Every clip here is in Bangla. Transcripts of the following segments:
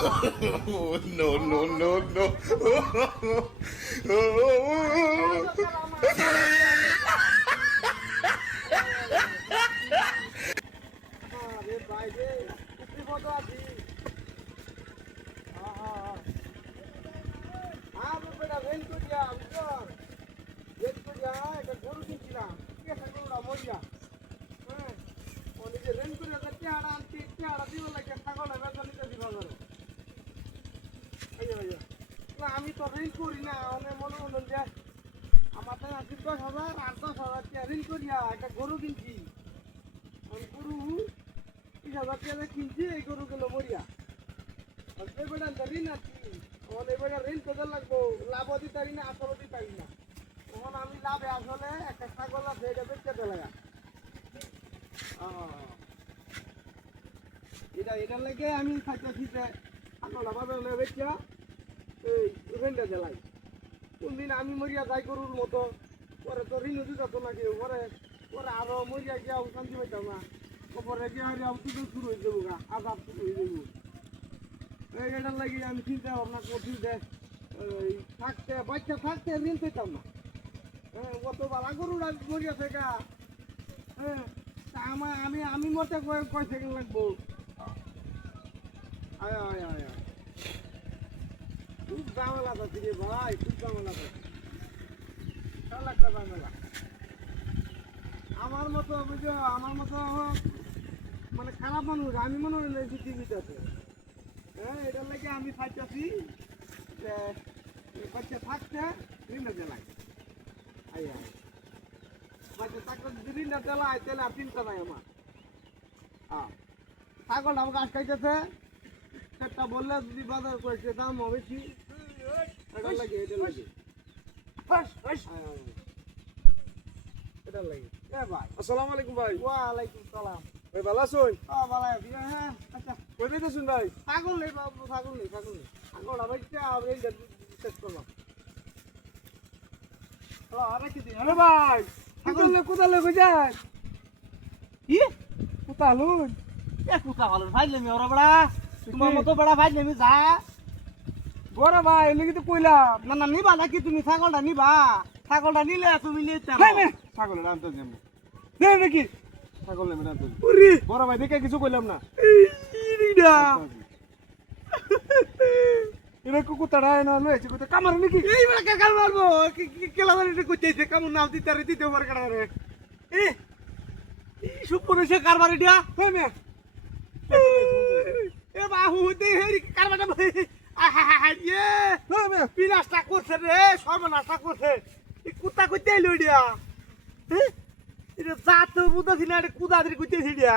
No, no, no, no. আরে ভাই রে তুই কত আছিস আমি বেটা রেল করিয়া বুঝলাম রেল করিয়া একটা গরু কিনছিলাম ঠিক আছে গরুটা মরিয়া হ্যাঁ ও নিজে রেল করিয়া চেহারা আনছি চেহারা দিব লাগে ছাগল বেচা নিতে দিব ধরো না আমি তো রেল করি না অনেক মনে হলো যে আমার তো আছি 10,000 আর 10,000 টাকা রেল করিয়া একটা গরু কিনছি ওই গরু 30,000 টাকা কিনছি এই গরুগুলো মরিয়া আর বেটা ঋণ আছি আমার এবারে ঋণ কোথায় লাগবো লাভও দিতে পারি না আসলও দিতে পারি না তখন আমি লাভে আসলে একটা ছাগল আছে এটা বেচতে দেওয়া লাগা এটার লেগে আমি খাইতেছি যে ছাগলটা বাজারে বেচা এই ঋণটা দেলাই কোনদিন আমি মরিয়া যাই গরুর মতো পরে তো ঋণও দিতে তো না কেউ পরে পরে আরো মরিয়া গিয়া শান্তি পাইতাম না পরে গিয়া তুই শুরু হয়ে যাবো গা আজাব শুরু হয়ে যাবো এটার লাগে আমি চিন্তা ভাবনা করছি যে থাকতে বাচ্চা থাকতে ঋণ পেতাম না হ্যাঁ অত বালা গরুরা মরিয়াছে গা হ্যাঁ আমি মরতে কয় সেকেন্ড লাগবো আয় আয় আয় আয় খুব ঝামেলা আছে রে ভাই খুব ঝামেলা আছে একটা ঝামেলা আমার মতো বুঝো আমার মতো মানে খারাপ মানুষ আমি মনে হয় পৃথিবীতে আছে হ্যাঁ এটার লাগে আমি খাইতেছি বাচ্চা থাকতে ঋণটা দেলাই বাচ্চা থাকতে যদি ঋণটা দেলাই তাহলে আর চিন্তা নাই আমার হ্যাঁ ছাগলটা আমার গাছ খাইতেছে একটা বললে যদি বাজার করেছে দাম বেশি এটার লাগে এটার লাগে এটার লাগে ভাই আসসালামু আলাইকুম ভাই। ওয়ালাইকুম সালাম ভাই ভালো আছেন? ভালো আছি হ্যাঁ আচ্ছা কই যাইতেছেন ভাই? ছাগল নেই বাবু ছাগল নেই ছাগলটা বেচতে আর এই শেষ করলাম আর কি দিন আরে ভাই কোথালে কই যায়? কি কোথালুন? এ কুতা ভালো ভাইলেমি ওরা বড়া তোমার মতো বড়া ভাইলেমি যা বড় ভাই এলিগে তো কইলাম। না না নিবা নাকি তুমি ছাগলটা নিবা ছাগলটা নিলে তুমি নিতে নাই না ছাগলের আনতে যাবো। দেন নাকি? ছাগলের মেরে আনতে। ওরে বড় ভাই দেখে কিছু কইলাম না। ইরিডা এরা কুকুরটা না লইছে কত কামার নাকি? এই বড়া কাকাল মারবো কেলা ধরে কইতেছে কেমন নাম দিতারে দিতে পারে কাটারে এ সুপুরে সে কারবার এটা কই মে? এ বাহু দে হেরি কারবারটা ইয়ে কই মে? বিনাশটা করছে রে সর্বনাশটা করছে এই কুত্তা কইতে এলো এটা হ্যাঁ এটা জাত বুঝাছি না এটা কুদাদের কইতেছি এটা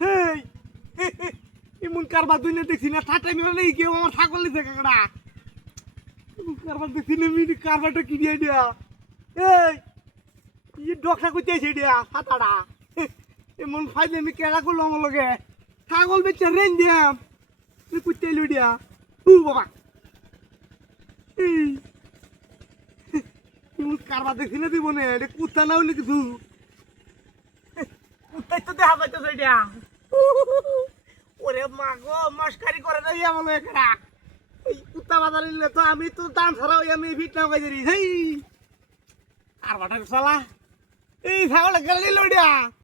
হেই এমন কারবার দুই না দেখছি না ঠাট্টা মেরে নেই কেউ আমার ছাগল নিতে কাকড়া কারবার দেখছি না মিনি কারবারটা কি দিয়ে দিয়া এই ডকটা কইতেছি এটা ছাতাটা এমন ফাইলে আমি কেডা করলো আমার লগে ছাগল বেচে রেন দিয়াম তুই কইতে এলো দিয়া বাবা এই কারবার দেখছি না দিব না এটা কুত্তা না হইলে কিছু কুত্তাই তো দেখা পাইতেছে এটা ওরে মা গো মস্কারি করে না ইয়া বলো একটা এই কুত্তা বাজার নিলে তো আমি তো দাম ছাড়া ওই আমি ফিট না কাজ হেই কারবারটা সালা এই ছাগল গেল নিল